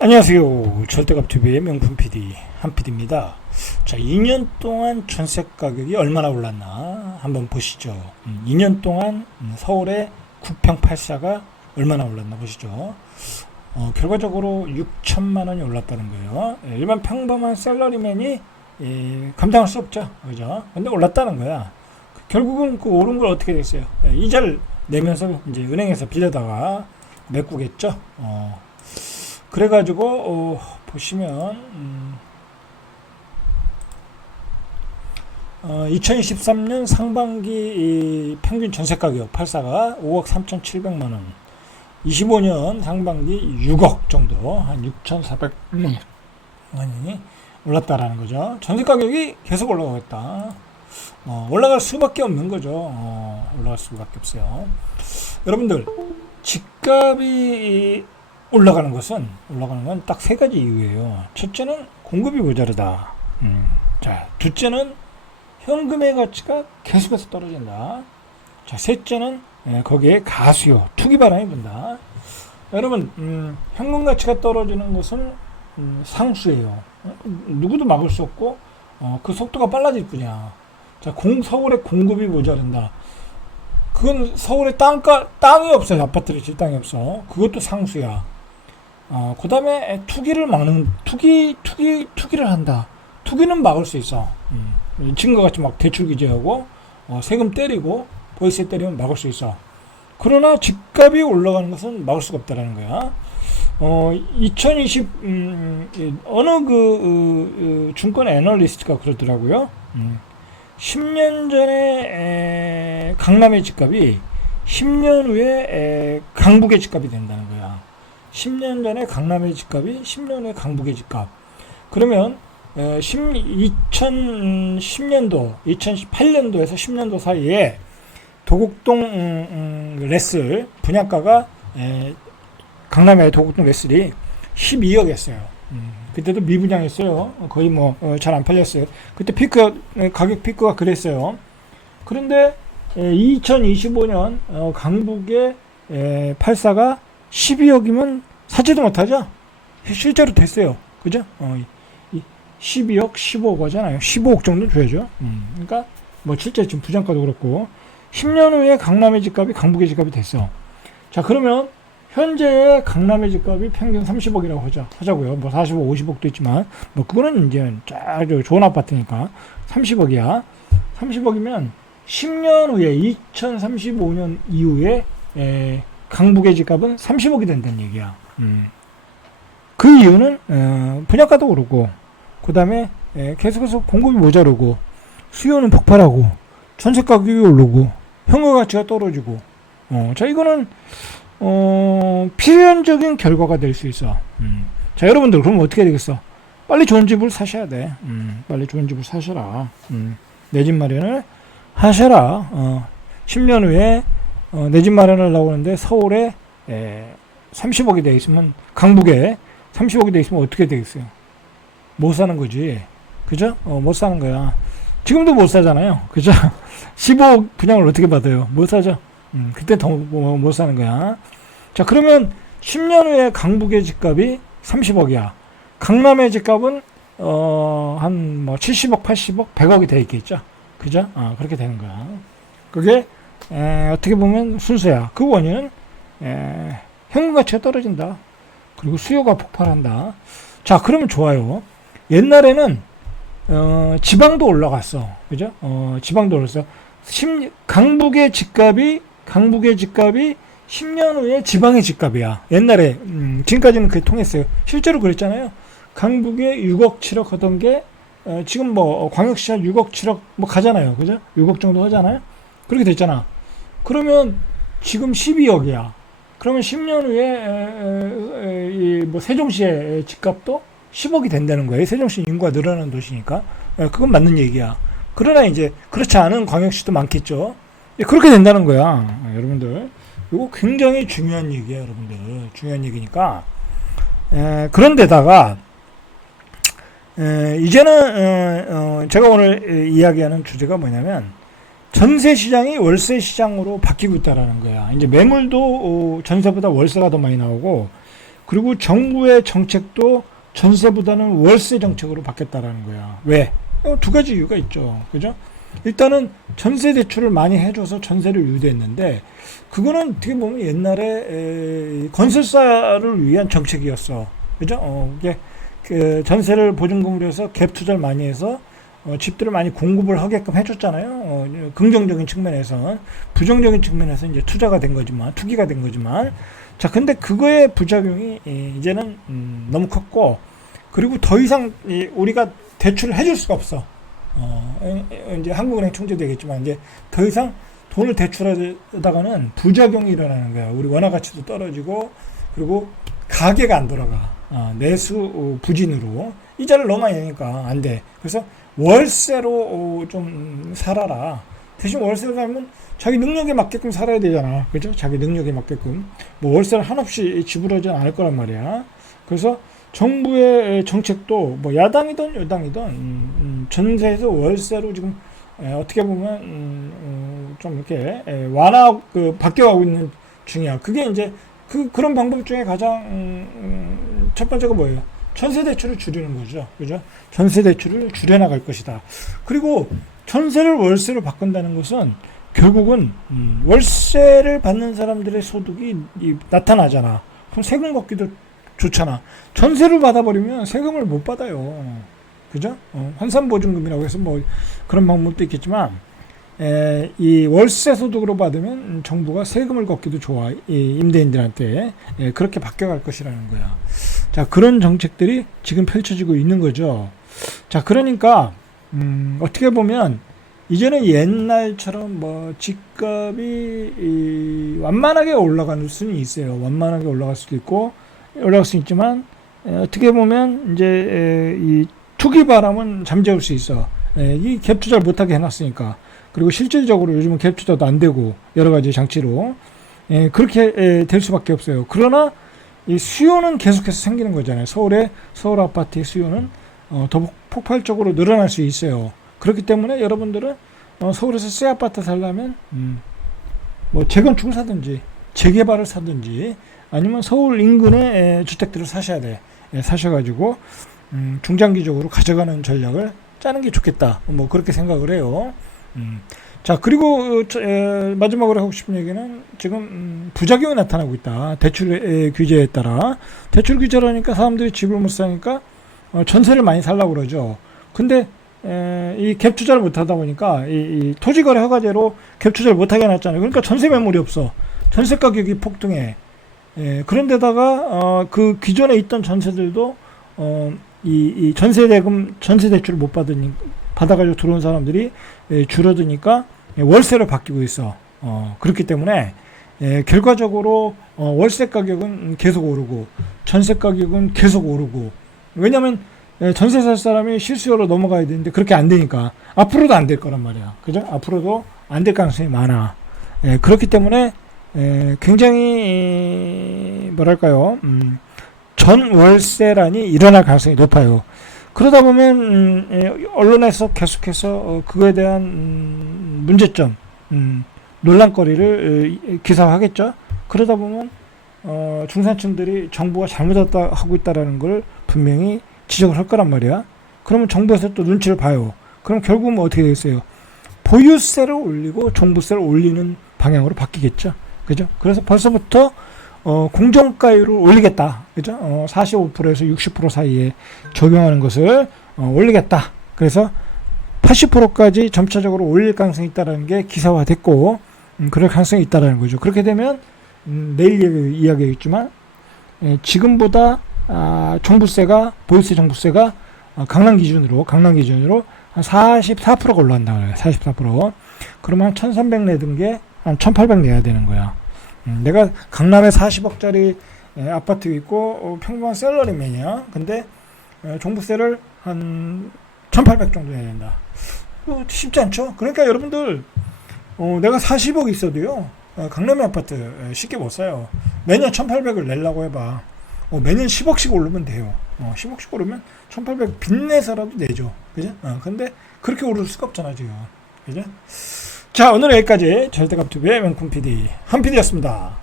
안녕하세요. 절대값TV의 명품 PD 한PD입니다. 자, 2년 동안 전세 가격이 얼마나 올랐나 한번 보시죠. 2년 동안 서울의 9평 8사가 얼마나 올랐나 보시죠. 결과적으로 6천만 원이 올랐다는 거예요. 일반 평범한 셀러리맨이 감당할 수 없죠. 그죠? 근데 올랐다는 거야. 결국은 그 오른 걸 어떻게 됐어요? 이자를 내면서 이제 은행에서 빌려다가 메꾸겠죠. 그래가지고 보시면 2023년 상반기 평균 전세가격 8사가 5억 3,700만원, 25년 상반기 6억 정도, 한 6,400만원이 올랐다라는 거죠. 전세가격이 계속 올라가겠다. 올라갈 수밖에 없는 거죠. 올라갈 수밖에 없어요. 여러분들, 집값이 올라가는 건 딱 세 가지 이유예요. 첫째는 공급이 모자르다. 자, 둘째는 현금의 가치가 계속해서 떨어진다. 자, 셋째는 거기에 가수요, 투기 바람이 분다. 여러분, 현금 가치가 떨어지는 것은 상수예요. 누구도 막을 수 없고 그 속도가 빨라질 뿐이야. 자, 서울에 공급이 모자른다. 그건 서울에 땅이 없어요. 아파트를 질 땅이 없어. 그것도 상수야. 그 다음에 투기를 한다. 투기는 막을 수 있어. 지금과 같이 막 대출 규제하고, 세금 때리고, 보이스 때리면 막을 수 있어. 그러나 집값이 올라가는 것은 막을 수가 없다라는 거야. 2020, 어느 증권 애널리스트가 그러더라고요. 10년 전에 강남의 집값이 10년 후에 강북의 집값이 된다는 거야. 10년 전에 강남의 집값이 10년 후에 강북의 집값. 그러면 2010년도, 2018년도에서 10년도 사이에 도곡동 레슬 분양가가 강남의 도곡동 레슬이 12억이었어요. 그때도 미분양했어요. 거의 잘 안 팔렸어요. 그때 가격 피크가 그랬어요. 그런데 2025년 강북의 8사가 12억이면 사지도 못하죠. 실제로 됐어요. 그죠? 12억, 15억 하잖아요. 15억 정도 줘야죠. 그러니까 실제 지금 부장가도 그렇고 10년 후에 강남의 집값이 강북의 집값이 됐어. 자, 그러면 현재의 강남의 집값이 평균 30억이라고 하자고요. 45, 50억도 있지만 그거는 이제 좋은 아파트니까 30억이야. 30억이면 10년 후에 2035년 이후에 강북의 집값은 30억이 된다는 얘기야. 그 이유는 분양가도 오르고, 그 다음에 계속해서 공급이 모자르고, 수요는 폭발하고, 전세 가격이 오르고, 현금 가치가 떨어지고. 자, 이거는 필연적인 결과가 될 수 있어. 자, 여러분들 그럼 어떻게 되겠어? 빨리 좋은 집을 사셔야 돼. 빨리 좋은 집을 사셔라. 내 집 마련을 하셔라. 10년 후에 내 집 마련을 하려고 하는데 서울에 30억이 돼 있으면, 강북에 30억이 돼 있으면 어떻게 되겠어요? 못 사는 거지. 그죠? 못 사는 거야. 지금도 못 사잖아요. 그죠? 15억 분양을 어떻게 받아요? 못 사죠. 그때 더 못 사는 거야. 자, 그러면 10년 후에 강북의 집값이 30억이야. 강남의 집값은 한 70억, 80억, 100억이 돼 있겠죠. 그죠? 그렇게 되는 거야. 그게 어떻게 보면 순서야. 그 원인은 현금 가치가 떨어진다. 그리고 수요가 폭발한다. 자, 그러면 좋아요. 옛날에는 지방도 올라갔어. 그죠? 지방도 올랐어. 강북의 집값이 10년 후에 지방의 집값이야. 옛날에 지금까지는 그게 통했어요. 실제로 그랬잖아요. 강북에 6억 7억 하던 게 지금 광역시가 6억 7억 가잖아요. 그죠? 6억 정도 하잖아요. 그렇게 됐잖아. 그러면 지금 12억이야. 그러면 10년 후에 세종시의 집값도 10억이 된다는 거예요. 세종시 인구가 늘어나는 도시니까. 그건 맞는 얘기야. 그러나 이제 그렇지 않은 광역시도 많겠죠. 그렇게 된다는 거야. 여러분들, 이거 굉장히 중요한 얘기야. 여러분들, 중요한 얘기니까. 그런데다가 이제는 제가 오늘 이야기하는 주제가 뭐냐면, 전세 시장이 월세 시장으로 바뀌고 있다라는 거야. 이제 매물도 전세보다 월세가 더 많이 나오고, 그리고 정부의 정책도 전세보다는 월세 정책으로 바뀌었다라는 거야. 왜? 두 가지 이유가 있죠. 그죠? 일단은 전세 대출을 많이 해줘서 전세를 유도했는데, 그거는 어떻게 보면 옛날에 건설사를 위한 정책이었어. 그죠? 이게 그 전세를 보증금으로 해서 갭 투자를 많이 해서 집들을 많이 공급을 하게끔 해줬잖아요. 긍정적인 측면에서는. 부정적인 측면에서 이제 투자가 된 거지만, 투기가 된 거지만. 자, 근데 그거의 부작용이 이제는 너무 컸고, 그리고 더 이상 우리가 대출을 해줄 수가 없어. 이제 한국은행 총재 되겠지만, 이제 더 이상 돈을 대출하다가는 부작용이 일어나는 거야. 우리 원화 가치도 떨어지고, 그리고 가계가 안 돌아가. 내수 부진으로. 이자를 너무 많이 내니까 안 돼. 그래서 월세로 좀 살아라. 대신 월세로 살면 자기 능력에 맞게끔 살아야 되잖아. 그죠? 자기 능력에 맞게끔. 뭐 월세를 한없이 지불하지 않을 거란 말이야. 그래서 정부의 정책도 뭐 야당이든 여당이든 전세에서 월세로 지금 어떻게 보면 좀 이렇게 바뀌어가고 있는 중이야. 그게 이제 그런 방법 중에 가장 첫 번째가 뭐예요? 전세 대출을 줄이는 거죠. 그죠? 전세 대출을 줄여나갈 것이다. 그리고 전세를 월세로 바꾼다는 것은 결국은 월세를 받는 사람들의 소득이 나타나잖아. 그럼 세금 걷기도 좋잖아. 전세를 받아버리면 세금을 못 받아요. 그죠? 환산보증금이라고 해서 뭐 그런 방법도 있겠지만, 이 월세 소득으로 받으면 정부가 세금을 걷기도 좋아. 이 임대인들한테. 그렇게 바뀌어갈 것이라는 거야. 자, 그런 정책들이 지금 펼쳐지고 있는 거죠. 자, 그러니까 어떻게 보면 이제는 옛날처럼 뭐 집값이 완만하게 올라가는 수는 있어요. 완만하게 올라갈 수도 있고 올라갈 수 있지만, 어떻게 보면 이제 이 투기 바람은 잠재울 수 있어. 이 갭 투자를 못하게 해놨으니까. 그리고 실질적으로 요즘은 갭 투자도 안 되고 여러 가지 장치로 그렇게 될 수밖에 없어요. 그러나 이 수요는 계속해서 생기는 거잖아요. 서울 아파트의 수요는 더 폭발적으로 늘어날 수 있어요. 그렇기 때문에 여러분들은 서울에서 새 아파트 살려면 뭐 재건축을 사든지 재개발을 사든지 아니면 서울 인근의 주택들을 사셔야 돼. 사셔가지고 중장기적으로 가져가는 전략을 짜는 게 좋겠다. 뭐 그렇게 생각을 해요. 자, 그리고 마지막으로 하고 싶은 얘기는 지금 부작용이 나타나고 있다. 대출 규제에 따라. 대출 규제라니까 사람들이 집을 못 사니까 전세를 많이 살라고 그러죠. 근데 이 갭 투자를 못 하다 보니까 이 토지거래 허가제로 갭 투자를 못 하게 해놨잖아요. 그러니까 전세 매물이 없어. 전세 가격이 폭등해. 그런데다가 그 기존에 있던 전세들도 이 전세 대출을 못 받아가지고 들어온 사람들이 줄어드니까 월세로 바뀌고 있어. 그렇기 때문에 결과적으로 월세 가격은 계속 오르고 전세 가격은 계속 오르고. 왜냐면 전세 살 사람이 실수요로 넘어가야 되는데 그렇게 안 되니까 앞으로도 안 될 거란 말이야. 그죠? 앞으로도 안 될 가능성이 많아. 그렇기 때문에 굉장히 뭐랄까요? 전월세란이 일어날 가능성이 높아요. 그러다 보면 언론에서 계속해서 그거에 대한 문제점, 논란거리를 기사화하겠죠. 그러다 보면 중산층들이 정부가 잘못하고 있다라는 걸 분명히 지적을 할 거란 말이야. 그러면 정부에서 또 눈치를 봐요. 그럼 결국은 어떻게 되겠어요? 보유세를 올리고 종부세를 올리는 방향으로 바뀌겠죠. 그죠? 그래서 벌써부터 공정가율을 올리겠다. 그죠? 45%에서 60% 사이에 적용하는 것을 올리겠다. 그래서 80%까지 점차적으로 올릴 가능성이 있다는 게 기사화됐고, 그럴 가능성이 있다는 거죠. 그렇게 되면 내일 이야기했지만 지금보다 보유세 종부세가 강남 기준으로 한 44%가 올라간다 그래요. 44%. 그러면 한 1,300 내던 게 한 1,800 내야 되는 거야. 내가 강남에 40억짜리 아파트 있고 평범한 셀러리맨이야. 근데 종부세를 한 1,800 정도 내야 된다. 쉽지 않죠? 그러니까 여러분들 내가 40억 있어도요, 강남의 아파트 쉽게 못 사요. 매년 1,800을 내려고 해봐. 매년 10억씩 오르면 돼요. 10억씩 오르면 1,800 빚내서라도 내죠. 그죠? 근데 그렇게 오를 수가 없잖아, 지금. 그죠? 자, 오늘은 여기까지 절대값TV의 명품 PD, 한 PD였습니다.